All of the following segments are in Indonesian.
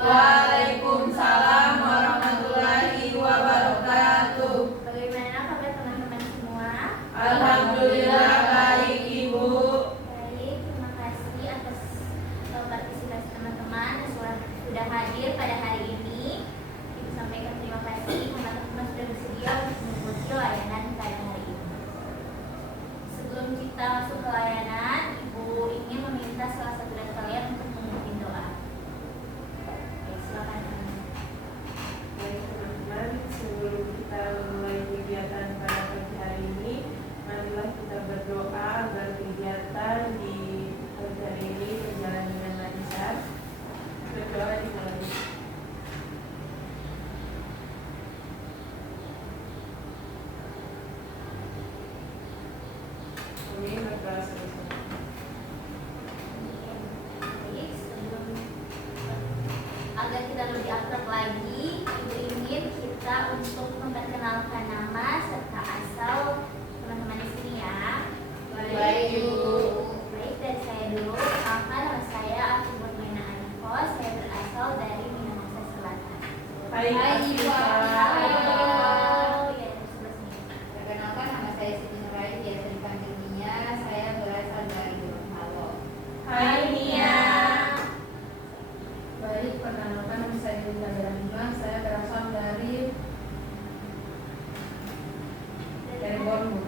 Waalaikumsalam warahmatullahi wabarakatuh. Bagaimana kabar teman-teman semua? Alhamdulillah baik Ibu. Baik, terima kasih atas partisipasi teman-teman sudah hadir pada hari ini. Ibu sampaikan terima kasih karena teman-teman sudah bersedia untuk mengikuti layanan pada hari ini. Sebelum kita masuk ke layanan, Ibu ingin meminta salah satu dari kalian untuk memimpin doa. Oke, silakan. Baik teman-teman, sebelum kita mulai kegiatan pada pagi hari ini, marilah kita berdoa agar kegiatan di pagi hari ini berjalan dengan lancar. Berdoa dimulai. Amin. Berdoa sama-sama. Baik, sebelum agar kita lebih akrab lagi, Ibu ingin kita untuk memperkenalkan nama serta asal teman-teman di sini ya. Baik, Ibu. Baik, dari saya dulu. Perkenalkan, nama saya Afifah Mena Anifos. Saya berasal dari Minahasa Selatan. Hai Ibu. Halo. Ya, dari sebelah sini. Perkenalkan, nama saya Siti Nuraini, biasa dipanggil Nia. Saya berasal dari Gorontalo. Hai Nia. Baik, perkenalkan, nama saya Yudha Rahimah. Saya berasal dari Borneo.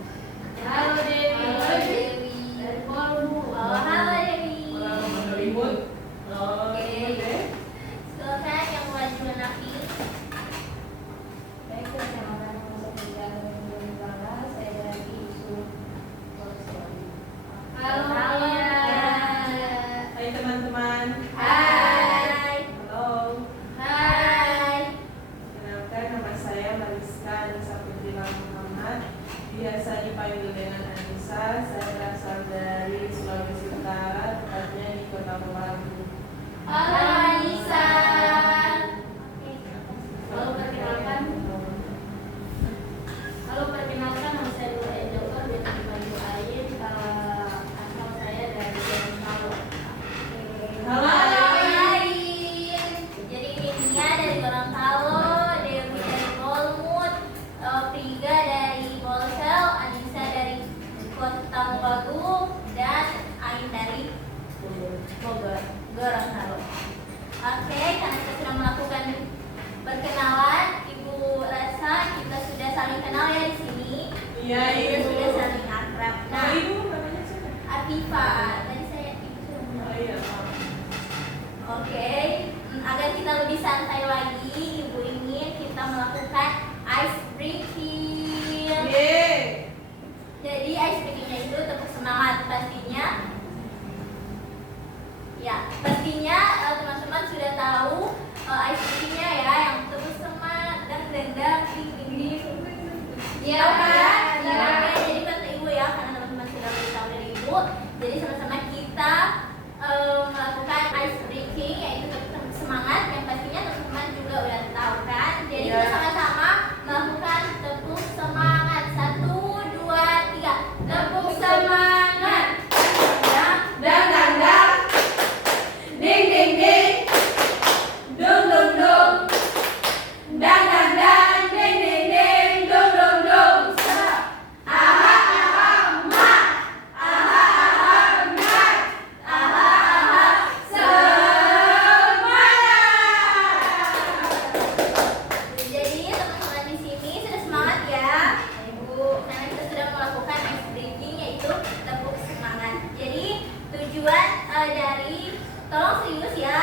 Halo Dewi. Halo Dewi. Dari Borneo. Halo Dewi. Ribut. Oke. Silakan yang maju Nafi. Baik, perkenalkan, nama saya Tia Nurullah. Saya dari Yusuf Borneo. Halo. Hai teman-teman. Hai. Halo. Hai. Kenalkan, nama saya Mariska Anissa Putrila Muhammad. Biasa dipanggil dengan Anissa. Saya berasal dari Sulawesi Utara, tepatnya di Kota Palu. Halo Anissa. Halo perkenalkan, nama saya Dua Ejoker, biasa dipanggil Ayin. Asal saya dari Gorontalo. Halo, Ayin. Jadi ini Nia dari Gorontalo, Dewi dari Golmut, Friga dari Bolsel, Anissa dari Kota Mubagu, dan Ain dari Bogor, Gorontalo. Oke, karena kita sudah melakukan perkenalan, Ibu rasa kita sudah saling kenal ya di sini. Iya, Kita Ibu. sudah saling akrab. Nah, Nah, Ibu namanya siapa? Afifah, tadi saya Ibu sudah Oh mengenal. iya, maaf. Oke, agar kita lebih santai lagi, Ibu ingin kita melakukan ice breaking. Yeay. Jadi ice breakingnya itu tetap semangat pastinya. Ya, pastinya teman-teman sudah tahu ice breakingnya ya, yang terus semangat dan dendam tinggi. Iya, Tahu kan? iya. Oke, jadi kata Ibu ya, karena teman-teman sudah beritahu dari Ibu, jadi sama-sama kita melakukan ice breaking, yaitu tetap semangat, yang pastinya teman-teman juga udah tahu kan. Jadi Iya. kita sama-sama melakukan tepuk semangat. 1, 2, 3. Tepuk semangat. Dang dang dang. Ding ding ding. Dung dung dung. Dang dang dang. Ding ding ding. Dung dung dung. Aha aha ma. Aha aha ma. Aha aha semangat. Jadi teman-teman di sini sudah semangat ya, Ibu, karena kita sudah melakukan ice breaking, yaitu tepuk semangat. Jadi tujuan dari, tolong serius ya.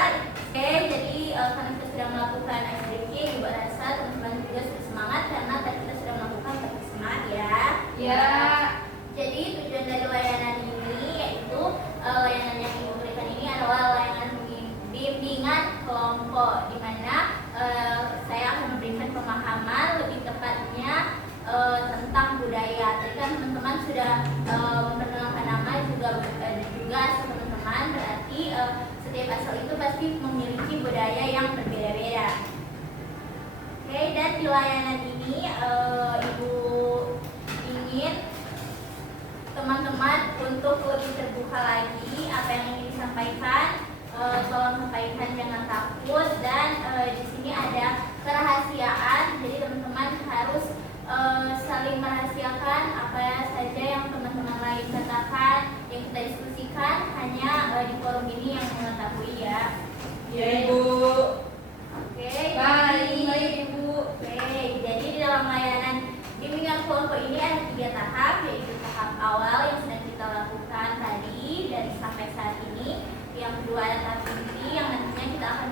Oke, jadi karena kita sudah melakukan ice breaking, Ibu rasa teman-teman juga sudah semangat karena tadi kita sudah melakukan tepuk semangat ya. Ya. Jadi tujuan dari layanan ini yaitu layanan yang Ibu berikan ini adalah layanan bimbingan kelompok, di mana saya akan memberikan pemahaman lebih tepatnya tentang budaya. Tadi kan teman-teman sudah memperkenalkan nama juga asal teman-teman, berarti setiap asal itu pasti memiliki budaya yang berbeda-beda. Oke, dan di layanan ini Ibu ingin teman-teman untuk lebih terbuka lagi apa yang ingin disampaikan, tolong sampaikan, jangan takut, dan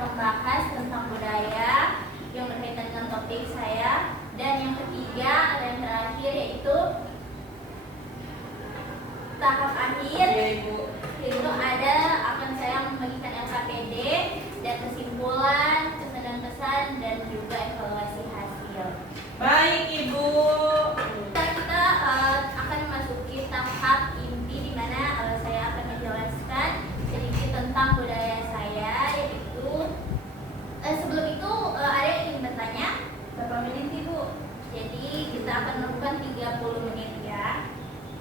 membahas tentang budaya yang berkaitan dengan topik saya. Dan yang ketiga atau yang terakhir yaitu tahap akhir, Iya, Ibu. yaitu ada akan saya membagikan LKPD dan kesimpulan, kesan dan pesan, dan juga evaluasi hasil. Baik, Ibu. Kita akan memasuki tahap inti di mana saya akan menjelaskan sedikit tentang budaya saya, yaitu sebelum itu ada yang ingin bertanya? Berapa menit Ibu? Jadi kita akan melakukan 30 menit ya.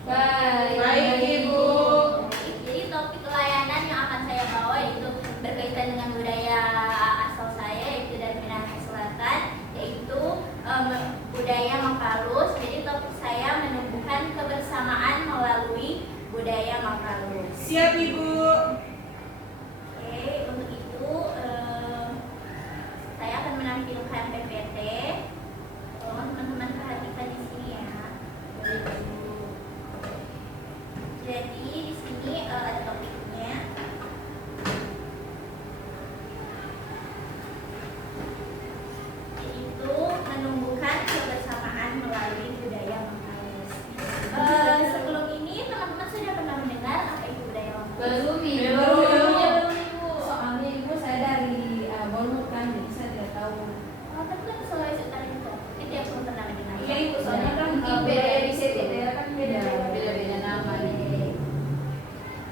Baik, Ibu. Jadi topik layanan yang akan saya bawa itu berkaitan dengan budaya asal saya, yaitu dari Minahasa Selatan, yaitu budaya Makalus. Jadi topik saya menumbuhkan kebersamaan melalui budaya Makalus. Siap, Ibu. Oke, untuk itu saya akan menampilkan PPT. Tolong teman-teman perhatikan di sini ya. Jadi di sini ada topiknya. Yaitu menumbuhkan kebersamaan melalui budaya Makalus. Sebelum ini teman-teman sudah pernah mendengar apa itu budaya Makalus? Belum Ibu. Belum. Soalnya Ibu saya dari Bogor kan, jadi saya tidak tahu. Oh, tapi kan Sulawesi Utara itu tidak belum pernah mendengar. Iya Ibu, soalnya kan beda di setiap daerah kan beda nama nih.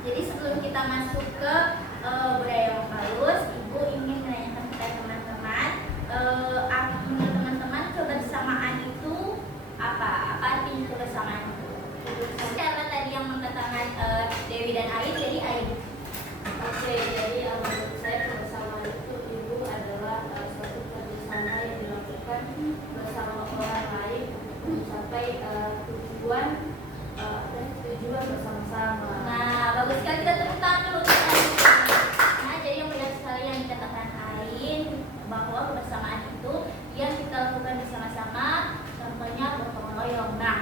Jadi sebelum kita masuk ke budaya Makalus, Ibu ingin menanyakan kepada teman-teman, menurut teman-teman kebersamaan itu apa? Apa artinya kebersamaan itu? Siapa tadi yang mengatakan Dewi dan Ain? Jadi Ain. Oke, jadi menurut saya kebersamaan itu Ibu adalah suatu kerjasama yang dilakukan bersama orang lain untuk mencapai tujuan dan tujuan bersama-sama. Nah, bagus sekali, kita tepuk tangan dulu untuk Ain. Nah, jadi yang mudah sekali yang dikatakan Ain bahwa kebersamaan itu yang kita lakukan bersama-sama, contohnya gotong royong. Nah,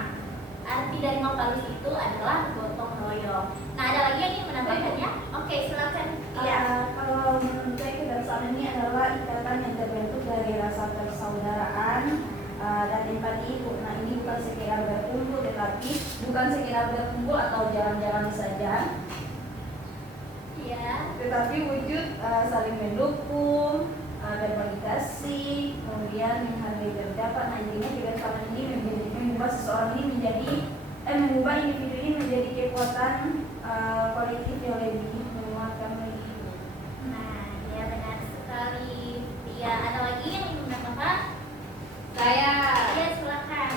arti dari Makalus itu adalah gotong royong. Nah, ada lagi yang ingin menambahkannya? Oke, silakan. Iya. Kalau menurut saya kebersamaan ini adalah ikatan yang terbentuk dari rasa persaudaraan dan empati. Nah, ini bukan sekedar berkumpul, tetapi bukan sekedar berkumpul atau jalan-jalan saja, Iya. tetapi wujud saling mendukung, berbagi kasih, kemudian menghargai terdapat. Nah, intinya kebersamaan ini mengubah seseorang ini menjadi mengubah individu ini menjadi kekuatan kolektif yang lebih menguatkan lagi. Nah, ya benar sekali. Iya, ada lagi yang ingin menambahkan? Saya Iya, silakan.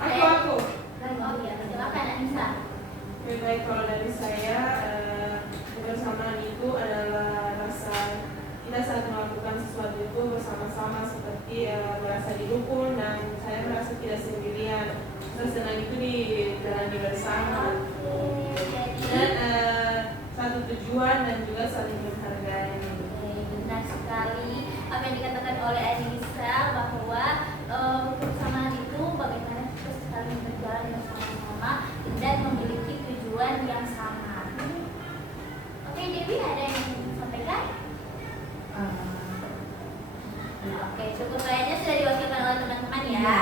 Oke, Aku. Oh iya, silakan Anissa. Lebih baik kalau dari saya, kebersamaan itu adalah rasa kita saat melakukan sesuatu itu bersama-sama, seperti merasa didukung dan saya merasa tidak sendirian. Senang itu dijalani bersama dan satu tujuan dan juga saling menghargai. Benar sekali apa yang dikatakan oleh Anissa bahwa kebersamaan itu bagaimana kita saling berjalan bersama-sama dan memiliki tujuan yang sama. Oke, Dewi ada yang ingin disampaikan? Oke, cukup kayaknya sudah diwakilkan oleh teman-teman ya.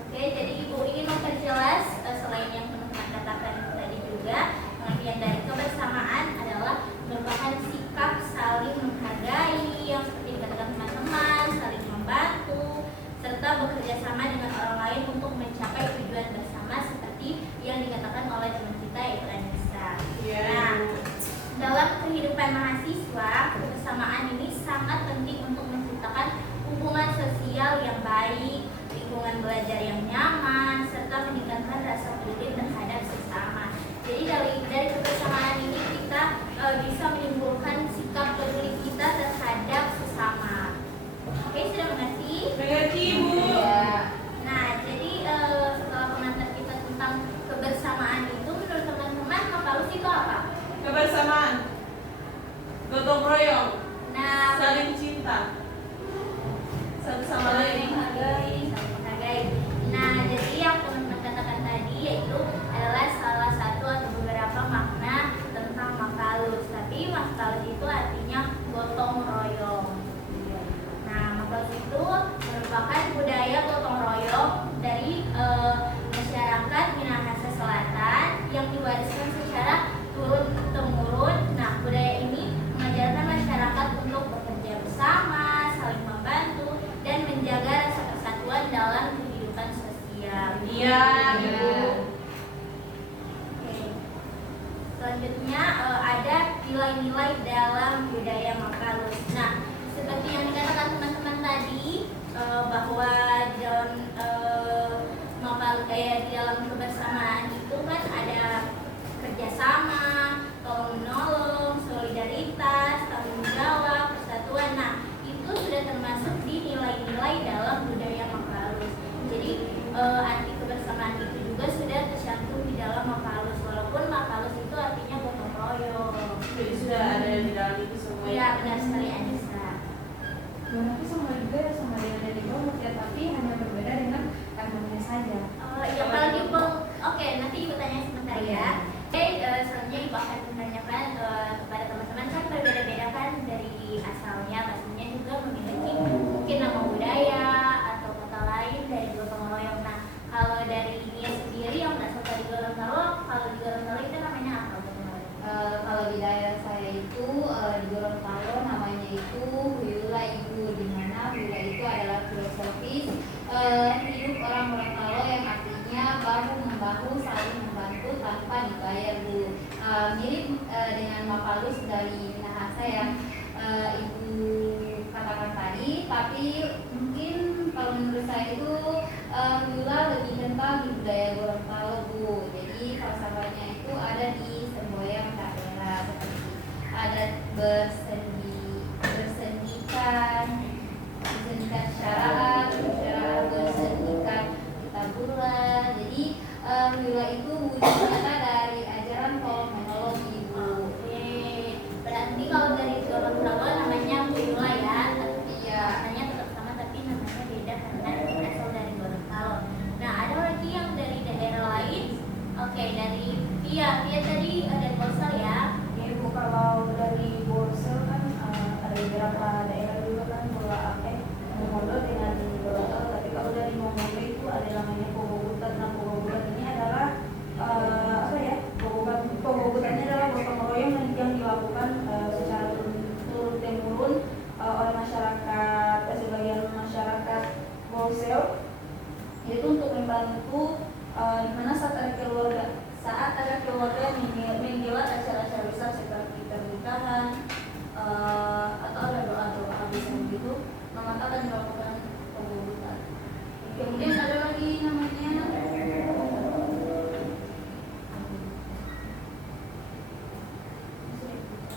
Oke, jadi Ibu ingin memperjelas selain yang teman-teman katakan tadi juga, pengertian dari kebersamaan adalah merupakan sikap saling menghargai yang seperti dikatakan teman-teman, saling membantu, serta bekerja sama dengan orang lain untuk mencapai tujuan bersama seperti yang dikatakan oleh teman kita yaitu Anissa. Iya. Nah, dalam kehidupan mahasiswa, kebersamaan ini sangat penting untuk menciptakan hubungan sosial yang baik, lingkungan belajar yang nyaman, serta meningkatkan rasa peduli terhadap sesama. Jadi dari kebersamaan ini kita bisa menimbulkan sikap peduli kita terhadap sesama. Oke, sudah mengerti? Mengerti, Ibu? Nah, jadi setelah pengantar kita tentang kebersamaan itu, menurut teman-teman Makalus itu apa? Kebersamaan, gotong royong, Nah, saling cinta, satu sama lain. saling menghargai. Nah, jadi yang teman-teman katakan tadi yaitu adalah salah satu yang diwariskan secara turun temurun. Nah, budaya ini mengajarkan masyarakat untuk bekerja bersama, saling membantu, dan menjaga rasa persatuan dalam kehidupan sosial. Iya, Ibu. Oke. Selanjutnya ada nilai-nilai dalam budaya Mapalus. Nah, seperti yang dikatakan teman-teman tadi, bahwa di dalam di dalam kebersamaan itu kan ada kerjasama, tolong menolong, solidaritas, tanggung jawab, persatuan. Nah, itu sudah termasuk di nilai-nilai dalam budaya Mapalus. Jadi arti kebersamaan itu juga sudah tercantum di dalam Mapalus, walaupun Mapalus itu artinya gotong royong. Jadi sudah ada di dalam itu semua. Iya, benar sekali Anissa. Tapi sama juga ya sama dengan dari bawah ya, tapi hanya berbeda dengan namanya saja. Ya kalau di oke, nanti ibu tanya sebentar ya. Oke, selanjutnya ibu akan menanyakan kepada teman-teman, kan berbeda-beda kan dari asalnya, pastinya juga memiliki mungkin nama budaya atau kata lain dari gotong royong. Nah, kalau dari Nia sendiri yang berasal dari Gorontalo, kalau di Gorontalo itu namanya apa gotong royong? Kalau di daerah saya itu di Gorontalo namanya itu Huyula Ibu, di mana Huyula itu adalah filosofis hidup orang Gorontalo yang artinya bahu membahu saling membantu tanpa dibayar, Bu. Mirip dengan Mapalus dari Minahasa yang Ibu katakan tadi, tapi mungkin kalau menurut saya itu Huyula lebih kental di budaya Gorontalo, Bu. Jadi falsafahnya itu ada di semboyan daerah seperti adat bersendikan syaraat, bersendikan kitaburan. Jadi Huyula itu wujud nyata dari ajaran tolong menolong, Ibu. Oke, berarti kalau dari Gorontalo namanya Huyula ya, Iya. namanya tetap sama tapi namanya beda karena berasal dari Gorontalo. Nah, ada lagi yang dari daerah lain. Oke, dari Via tadi dari Bolsel ya. Ya Ibu, kalau dari Bolsel kan ada beberapa daerah juga kan Mongondo dengan Gorontalo, tapi kalau dari Mongondo itu ada namanya Pogobutan. Nah, Pogobutan ini adalah Pogobutannya adalah gotong royong yang dilakukan secara turun temurun oleh masyarakat, sebagian masyarakat Bolsel, yaitu untuk membantu di mana saat ada keluarga yang menggelar acara-acara besar seperti pernikahan atau ada doa-doa bisa begitu, maka akan dilakukan pengubutan. Kemudian ada lagi namanya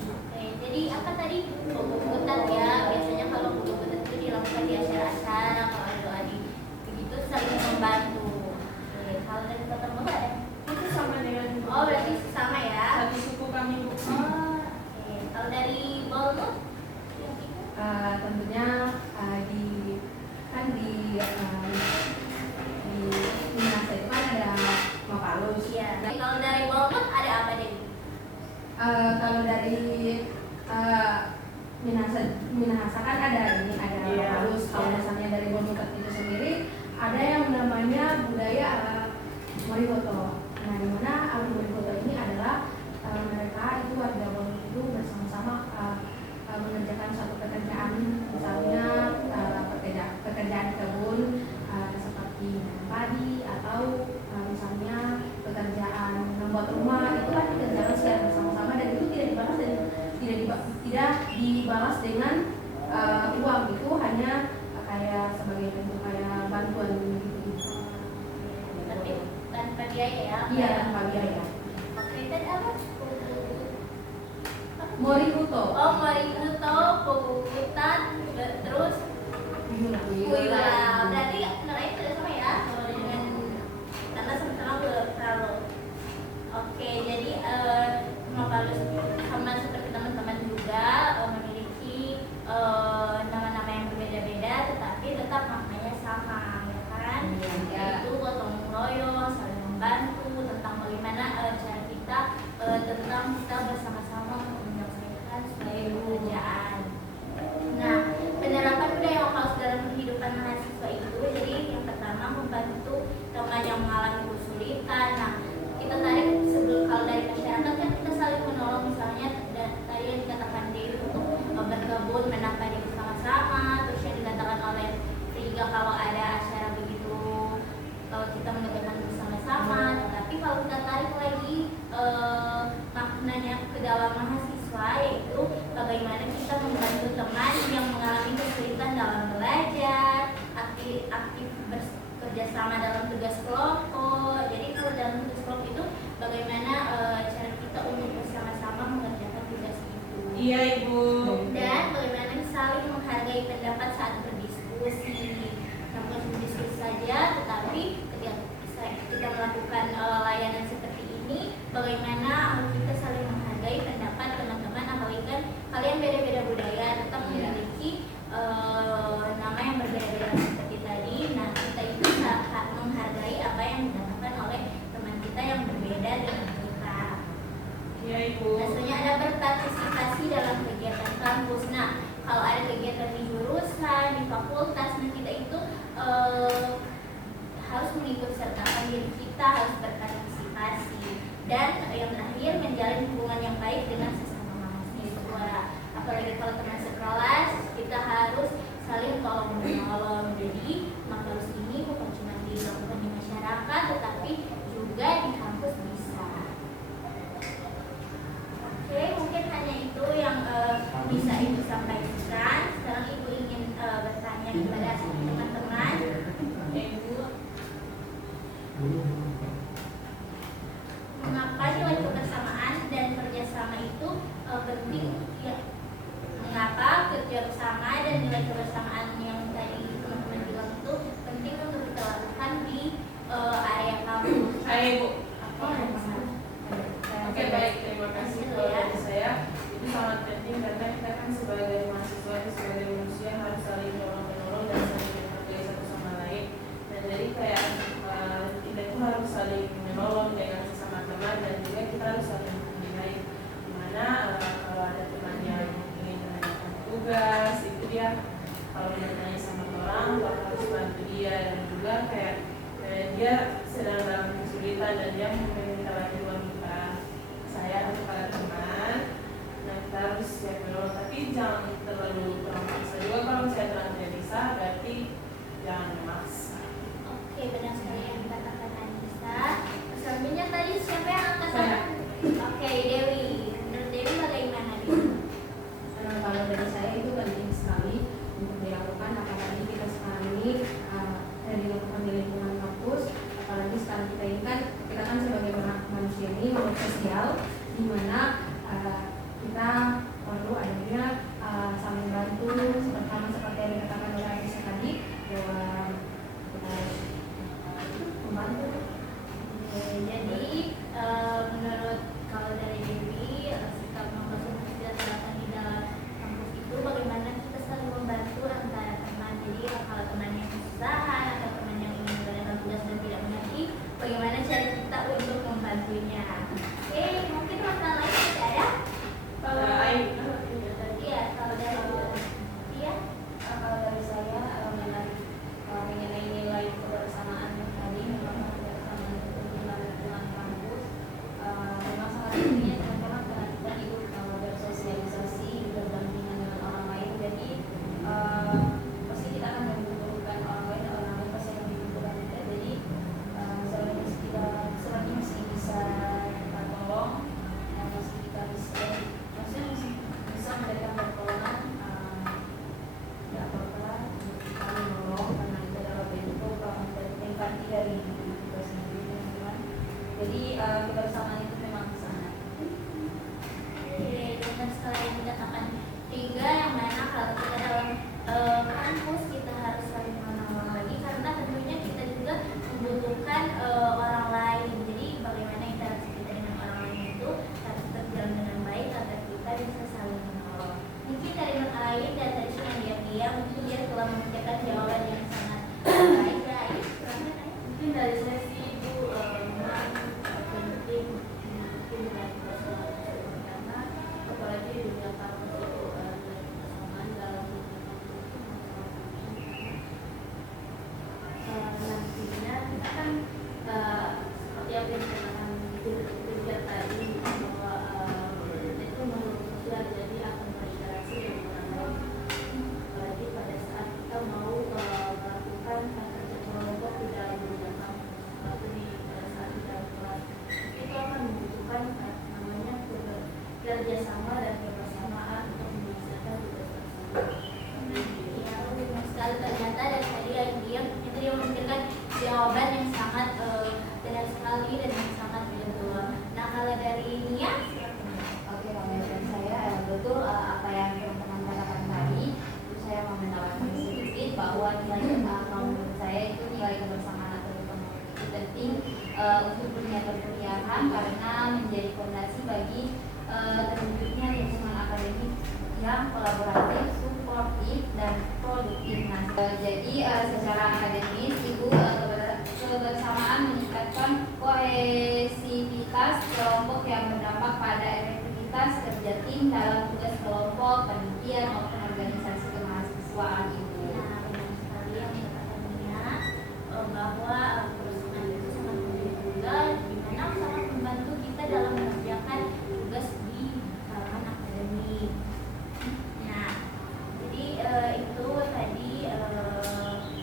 Oke, jadi apa tadi pengubutan ya? Biasanya kalau pengubutan itu dilakukan di acara-acara, kalau ada doa di begitu saling membantu. Oke, kalau dari Kota Moga ada? Itu sama dengan Oh, berarti sama ya? satu suku kami, Bu. Oh, oke. Kalau dari Bolu? tentunya di Minahasa itu kan ada Mapalus. Iya. Kalau dari Bolu ada apa deh? Kalau dari Minahasa kan ada Iya. Mapalus. Kalau misalnya dari Bondokat itu sendiri ada yang namanya budaya Moriwoto. Nah, di mana Moriwoto ini adalah mereka itu warga Bondokat itu bersama-sama mengerjakan suatu pekerjaan, misalnya pekerjaan kebun seperti menanam padi atau misalnya pekerjaan membuat rumah, itu kan dikerjakan secara bersama-sama dan itu tidak dibalas dengan uang, itu hanya kayak sebagai bentuk kayak bantuan gitu. Tapi tanpa biaya ya? Iya, tanpa biaya. Oke, dan apa? Moriwoto. Oh, Moriwoto, pengubutan, terus Huyula. Berarti nilainya sudah sama ya? Kalau dengan karena sama-sama Gorontalo. Oke, jadi Mapalus sama seperti teman-teman juga memiliki nama-nama yang berbeda-beda, tetapi tetap maknanya sama, ya kan? Yaitu gotong royong, saling membantu, tentang bagaimana cara kita tentang kita bersama-sama menyelesaikan suatu pekerjaan. Nah, penerapan budaya Mapalus dalam kehidupan mahasiswa itu, jadi yang pertama membantu teman yang mengalami kesulitan kerjasama dalam tugas kelompok. Jadi kalau dalam tugas kelompok itu bagaimana cara kita untuk bersama-sama mengerjakan tugas itu. Iya Ibu. Dan bagaimana saling menghargai pendapat saat berdiskusi. Namun berdiskusi saja, tetapi ketika kita melakukan layanan seperti ini, bagaimana kita saling menghargai pendapat teman-teman, apalagi kan kalian beda-beda budaya, tetap memiliki nama yang berbeda-beda seperti tadi. Nah, kita itu menghargai apa yang dikatakan oleh teman kita yang berbeda dengan kita. Iya Ibu. Biasanya ada berpartisipasi dalam kegiatan kampus. Nah, kalau ada kegiatan di jurusan, di fakultas, nah kita itu harus mengikut sertakan diri kita, harus berpartisipasi. Dan yang terakhir, menjalin hubungan yang baik dengan sesama mahasiswa. Apalagi kalau teman sekelas, kita harus saling tolong menolong. Jadi Makarus ini bukan cuma dilakukan di masyarakat, tetapi juga di kampus bisa. Oke, mungkin hanya itu yang bisa Ibu sampaikan. Sekarang Ibu ingin bertanya kepada teman-teman. Ibu, mengapa nilai kebersamaan dan kerjasama itu penting? Ya, mengapa kerja bersama dan nilai kebersamaan yang tadi teman-teman bilang itu penting untuk kita lakukan di area kampus? Hai Ibu. Oke, Oke baik, terima kasih. Kalau dari saya itu sangat penting karena kita kan sebagai mahasiswa, sebagai manusia harus saling tolong-menolong dan saling menghargai satu sama lain. Dan jadi kayak kita itu harus saling menolong dengan sesama teman dan juga kita harus saling menghargai. Dimana kalau ada teman yang ingin menanyakan tugas, itu dia kalau dia tanya sama orang, kita harus bantu dia dan juga kayak dia sedang dalam kesulitan dan dia meminta bantuan kita, saya atau para teman, dan kita harus siap menolong, tapi jangan terlalu memaksa juga. Kalau saya terlalu tidak bisa, berarti jangan memaksa. Oke, benar sekali yang dikatakan Anissa. Selanjutnya tadi siapa yang angkat Saya. tangan? Oke, Dewi. Menurut Dewi bagaimana Dewi? Kalau dari saya itu penting sekali untuk dilakukan, apalagi kita sekarang ini dilakukan di lingkungan kampus. Apalagi sekarang kita kan sebagai manusia ini makhluk sosial, di mana kita perlu adanya saling bantu seperti yang dikatakan oleh Aisyah tadi, bahwa kita harus membantu. Jadi menurut kalau dari Dewi, sikap membantu kita terapkan di dalam kampus itu bagaimana kita saling membantu antara teman. Jadi kalau teman yang kesusahan atau teman yang ingin mengerjakan tugas dan tidak mengerti, bagaimana cara kita untuk membantunya. Oke, mungkin masalah lain tidak ada? Iya, kalau dari iya. Kalau dari saya mengenai nilai kebersamaan tadi, memang kebersamaan itu penting banget dengan kampus. Memang sangat pentingnya teman-teman karena kita hidup bersosialisasi, berdampingan dengan orang lain. Jadi pasti kita akan membutuhkan orang lain pasti akan membutuhkan kita. Jadi selagi masih bisa kita tolong, masih kita bisa, maksudnya masih bisa memberikan pertolongan. Tidak apa-apa kita menolong karena itu adalah bentuk empati dari diri kita sendiri, teman-teman. Jadi kebersamaan itu memang sangat Oke, dengan sekali yang dikatakan tiga, yang mana kalau kita dalam kampus kita harus saling mengenal lagi, karena tentunya kita juga membutuhkan orang lain. Jadi bagaimana interaksi kita dengan orang lain itu harus berjalan dengan baik agar kita bisa saling menolong. Mungkin dari lain dan dari dia mungkin dia telah memberikan jawaban yang sangat baik. Guys, Mungkin dari saya sih Ibu memang penting mungkin dengan kebersamaan, karena apalagi di dunia kampus itu kebersamaan dalam nantinya kita kan seperti yang dikatakan Dirga tadi, bahwa kita itu makhluk sosial, jadi akan berinteraksi dengan orang lain. Apalagi pada saat kita mau melakukan kerja kelompok di dalam dunia kampus atau pada saat di dalam kelas, itu akan membutuhkan namanya kerjasama dan kebersamaan untuk menyelesaikan tugas tersebut. ya, benar sekali ternyata dari tadi yang dia memberikan jawaban mana menjadi fondasi bagi terwujudnya lingkungan akademik yang kolaboratif, suportif, dan produktif. Nah, jadi secara akademis Ibu kebersamaan meningkatkan kohesivitas kelompok yang berdampak pada efektivitas kerja tim dalam tugas kelompok, penelitian maupun organisasi kemahasiswaan Ibu. Nah, benar sekali yang dikatakannya bahwa kebersamaan itu sangat penting juga, di mana sangat membantu kita dalam mengerjakan tugas di kalangan akademik. Nah, jadi itu tadi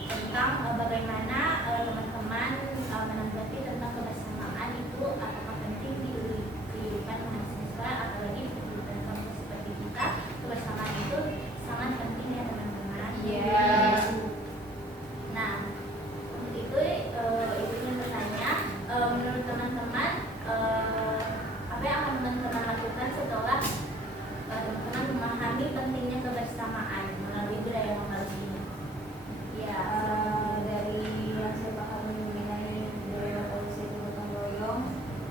tentang bagaimana teman-teman menanggapi tentang kebersamaan itu apakah penting di kehidupan mahasiswa, apalagi di kehidupan kampus seperti kita. Kebersamaan itu sangat penting ya teman-teman. Iya. Nah, untuk itu Ibu ingin bertanya, menurut teman-teman apa yang akan teman-teman lakukan setelah teman-teman memahami pentingnya kebersamaan melalui budaya Mapalus ini? Ya, Dari yang saya pahami mengenai budaya Mapalus itu gotong royong,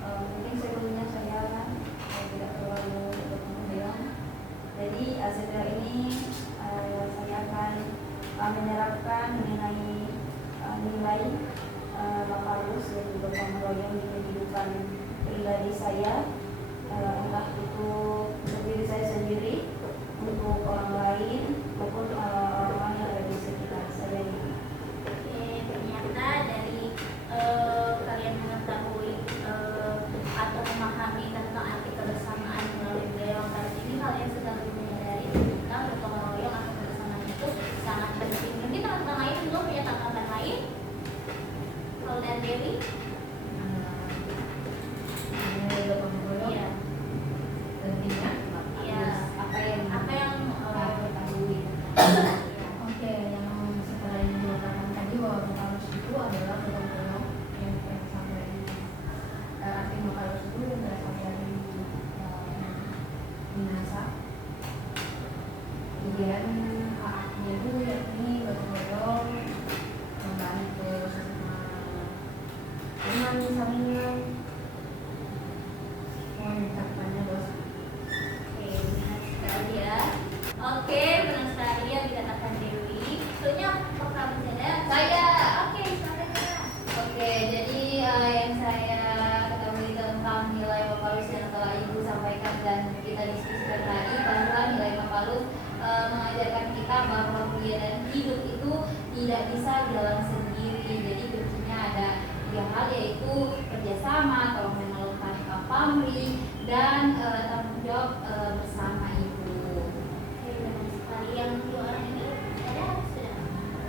mungkin sebelumnya saya tidak terlalu gotong royong. Jadi setelah ini saya akan menerapkan mengenai nilai Mapalus yaitu gotong royong di kehidupan pribadi saya, entah itu untuk diri saya sendiri, untuk orang lain maupun orang-orang yang ada di sekitar saya ini. oke, ternyata dari kalian mengetahui atau memahami tentang arti kebersamaan melalui budaya Mapalus ini, kalian sudah lebih menyadari tentang gotong royong atau kebersamaan itu sangat penting. Mungkin teman-teman lain juga punya tanggapan lain? Kalau dari Dewi? gotong royong Iya. pentingnya Iya. Apa yang Apa yang ketahui? Oke, yang setelah yang dikatakan tadi bahwa Mapalus itu adalah gotong royong yang berasal dari arti Mapalus itu yang berasal dari Minasa. Kemudian artinya itu yakni gotong royong membantu sesama teman misalnya. Mau mengucapkannya bos. Oke, benar sekali ya. Oke, benar sekali yang dikatakan Dewi. Soalnya apakah masih ada? Saya. Oke, silakan. Oke, jadi yang saya ketahui tentang nilai Mapalus yang telah Ibu sampaikan dan kita diskusikan tadi, bahwa nilai Mapalus mengajarkan kita bahwa kuliah dan hidup itu tidak bisa berjalan sendiri. Jadi kuncinya ada 3 hal, yaitu kerjasama, tolong menolongkan pamrih, dan tanggung jawab bersama Ibu. Oke, benar sekali. Yang 2 orang ini ada sudah.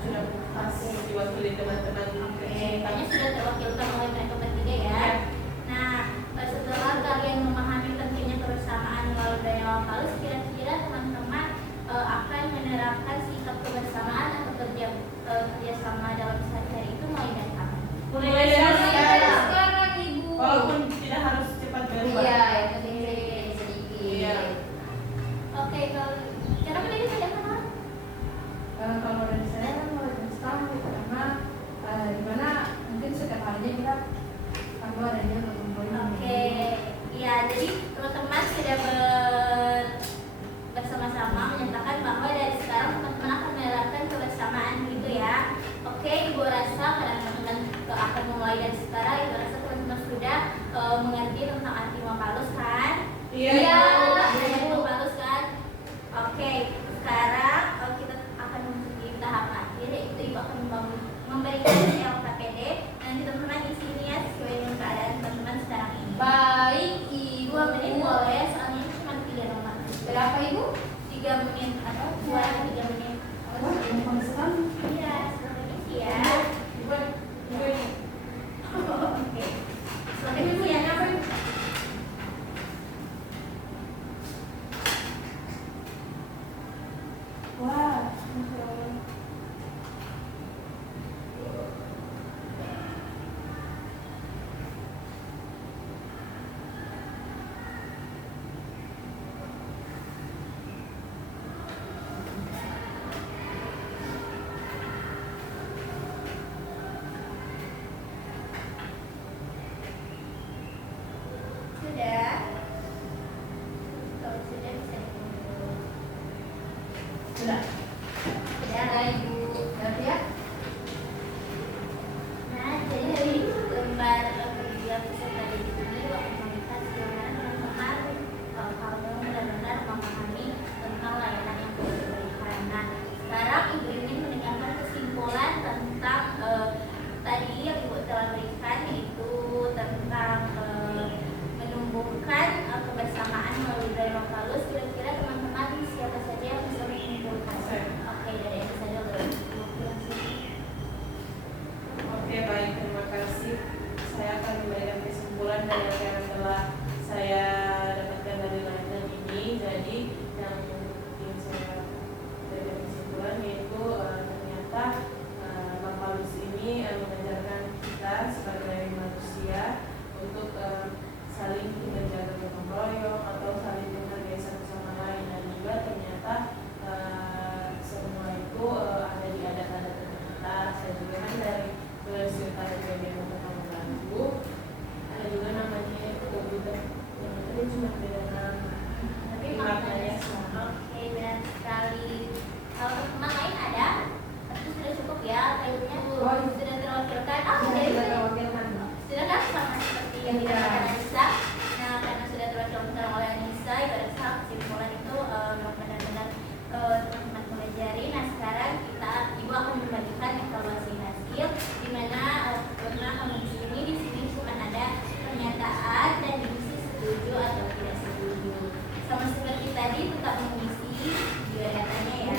Sudah pas diwakili teman-teman. Kayaknya sudah terwakilkan oleh mereka bertiga ya. Nah, setelah kalian memahami pentingnya kebersamaan melalui budaya Mapalus, kira-kira teman-teman akan menerapkan sikap kebersamaan atau kerjasama dalam sehari-hari itu mulai dari kapan? Mulai dari Sekarang, sekarang. Ibu. Walaupun tidak harus cepat berubah. Iya, yang penting sedikit. Iya. Oke, kalau kenapa dari saya kenal? Kalau dari saya mulai dari sekarang karena dimana mungkin setiap harinya kita perlu adanya gotong royong. Oke, iya jadi teman-teman sudah bersama-sama menyatakan bahwa dari sekarang teman-teman akan menerapkan kebersamaan gitu ya. Oke, Ibu rasa karena teman-teman akan memulai dari sekarang, Ibu rasa teman-teman sudah mengerti tentang arti Mapalus kan? Iya. Arti Mapalus kan? Oke, sekarang kita akan memasuki tahap akhir, yaitu Ibu akan memberikan LKPD. Nanti teman-teman isinya sesuai dengan keadaan teman-teman cuma beda nama. Tapi maknanya maknanya sama. Oke, benar sekali. Kalau teman lain ada? Itu sudah cukup ya, kayaknya sudah terwakilkan. Oh, Ya, jadi sudah terwakilkan. sudah kan sama seperti yang Iya. dikatakan Anissa. Nah, karena sudah terwakilkan oleh Anissa, ibarat sah kesimpulan itu benar-benar teman-teman pelajari. Nah, sekarang ibu akan membagikan evaluasi hasil, di mana pernah mengisi ini di sini cuma ada pernyataan dan diisi setuju atau tidak setuju. Sama seperti tadi tetap mengisi biodatanya ya.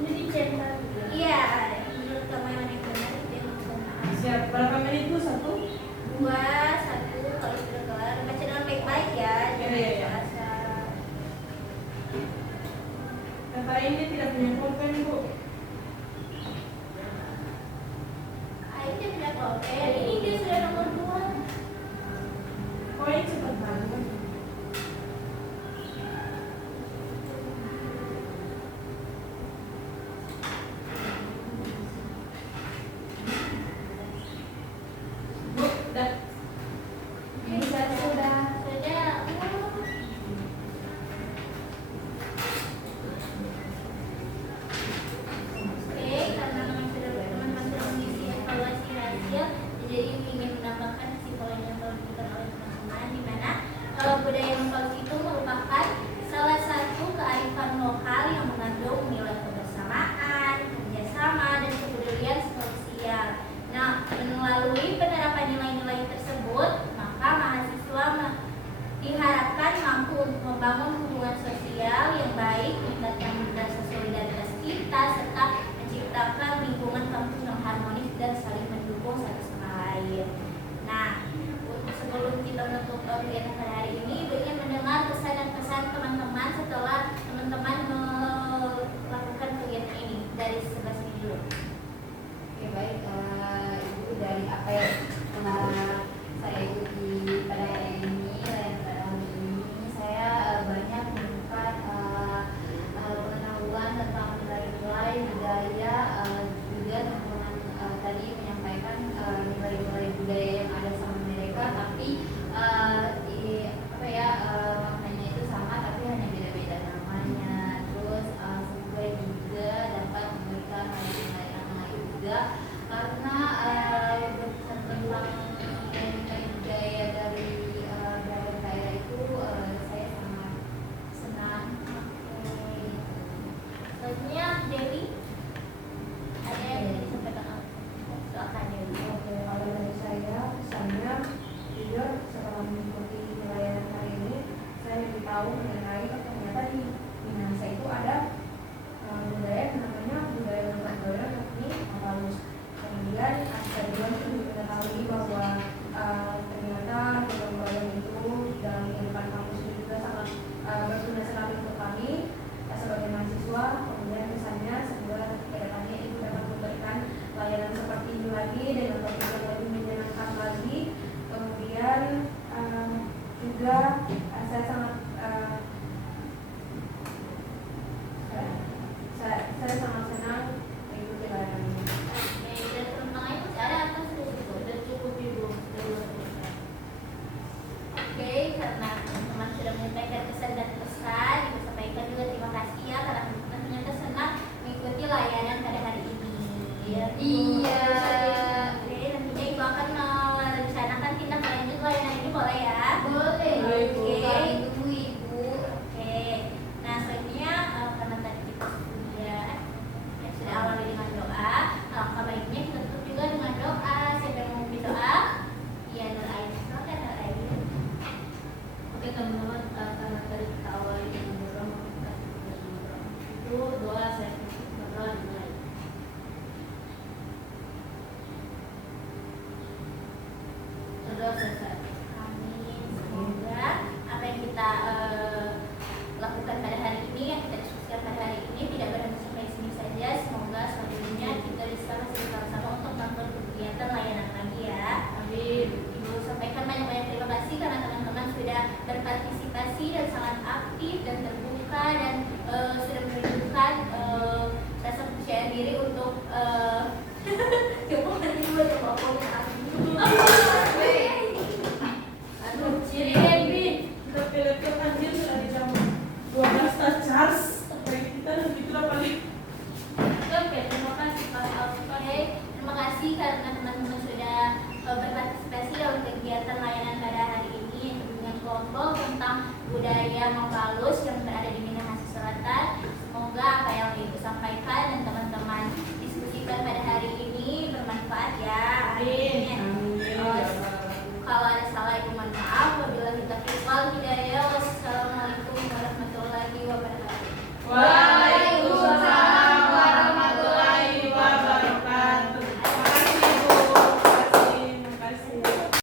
Ini dicetak. Iya, menurut kamu yang mana yang benar itu yang benar. Siap, berapa menit Bu? 1? 2, 1, kalau sudah kelar baca dengan baik-baik ya, jangan Iya, iya. terasa. Kata ini tidak punya pulpen Bu. Akhirnya tidak pulpen. Ini dia sudah nomor 2. Kok ini cepat banget? Bu, udah. Bisa sudah. Sudah. Oke, karena teman-teman sudah mengisi evaluasi hasil, jadi ingin menambahkan kesimpulan yang telah diberikan oleh teman-teman, di mana kalau budaya membaur itu merupakan salah satu kearifan lokal yang mengandung nilai kebersamaan, kerjasama, dan kepedulian sosial. Nah, melalui penerapan nilai-nilai tersebut, maka mahasiswa diharapkan mampu untuk membangun hubungan sosial yang baik, meningkatkan rasa solidaritas kita, serta menciptakan lingkungan kampus yang harmonis dan saling mendukung satu sama lain. Nah, untuk sebelum kita menutup kegiatan pada hari ini, Ibu ingin mendengar pesan dan pesan teman-teman setelah teman-teman melakukan kegiatan ini dari sebelah sini dulu. Oke baik, Ibu, dari apa yang telah saya ikuti pada hari ini, saya banyak menemukan pengetahuan tentang nilai-nilai budaya, juga teman-teman tadi menyampaikan nilai-nilai budaya yang ada sama mereka, tapi maknanya itu sama tapi hanya beda-beda namanya. Terus semoga juga dapat memberikan nilai-nilai yang lain juga, karena berkesan tentang nilai budaya dari daerah itu saya sangat senang. Selanjutnya Dewi, ada yang ingin disampaikan oleh silakan Dewi. Oke, kalau dari saya pesannya jujur setelah mengikuti pelayanan hari ini saya lebih tahu mengenai ternyata di Minahasa itu ada budaya namanya budaya Nusantara yakni Mapalus. Kemudian saya juga mengetahui bahwa ternyata budaya itu dalam kehidupan kampus itu juga sangat berguna sekali untuk kami sebagai mahasiswa. Kemudian misalnya semoga kedepannya itu dapat memberikan layanan seperti ini lagi dengan topik yang lebih menyenangkan lagi. Kemudian juga saya sangat saya sangat senang mengikuti layanan ini. Oke, dan tentang lain masih ada atau sudah cukup Ibu? Sudah luar biasa. Oke, karena teman-teman sudah menyampaikan kesan dan pesan, Ibu sampaikan juga terima kasih ya karena teman-teman ternyata senang mengikuti layanan pada hari ini. Iya. Oke, nantinya Ibu akan merencanakan tindak lanjut layanan ini boleh ya? Boleh. Oke. Tunggu Ibu. Oke, nah selanjutnya karena tadi kita sudah awali dengan doa, alangkah baiknya kita tutup juga dengan doa. Siapa yang mau berdoa? Ya, Nur Ain. Silakan Nur Ain. Oke teman-teman, karena tadi kita awali dengan doa, kita itu doa saya berdoa dimulai. Berdoa selesai. Amin. Semoga apa yang kita lakukan pada hari ini, yang kita diskusikan pada hari ini tidak berhenti sampai di sini saja. Semoga selanjutnya kita bisa masih bersama-sama untuk melakukan kegiatan layanan lagi ya. Amin. Ibu sampaikan banyak-banyak terima kasih karena teman-teman sudah berpartisipasi dan sangat aktif dan terbuka dan sudah menunjukkan rasa kepercayaan diri untuk coba nanti coba aku. Aduh, Jadi Debbie. Kita pilih anjir sudah di jam 12 charge. Sampai kita lebih berapa nih? Oke, terima kasih Pak Alfa. Oke, terima kasih karena teman-teman sudah berpartisipasi dalam kegiatan layanan pada hari ini dengan kelompok tentang budaya Mapalus yang berada di Minahasa Selatan.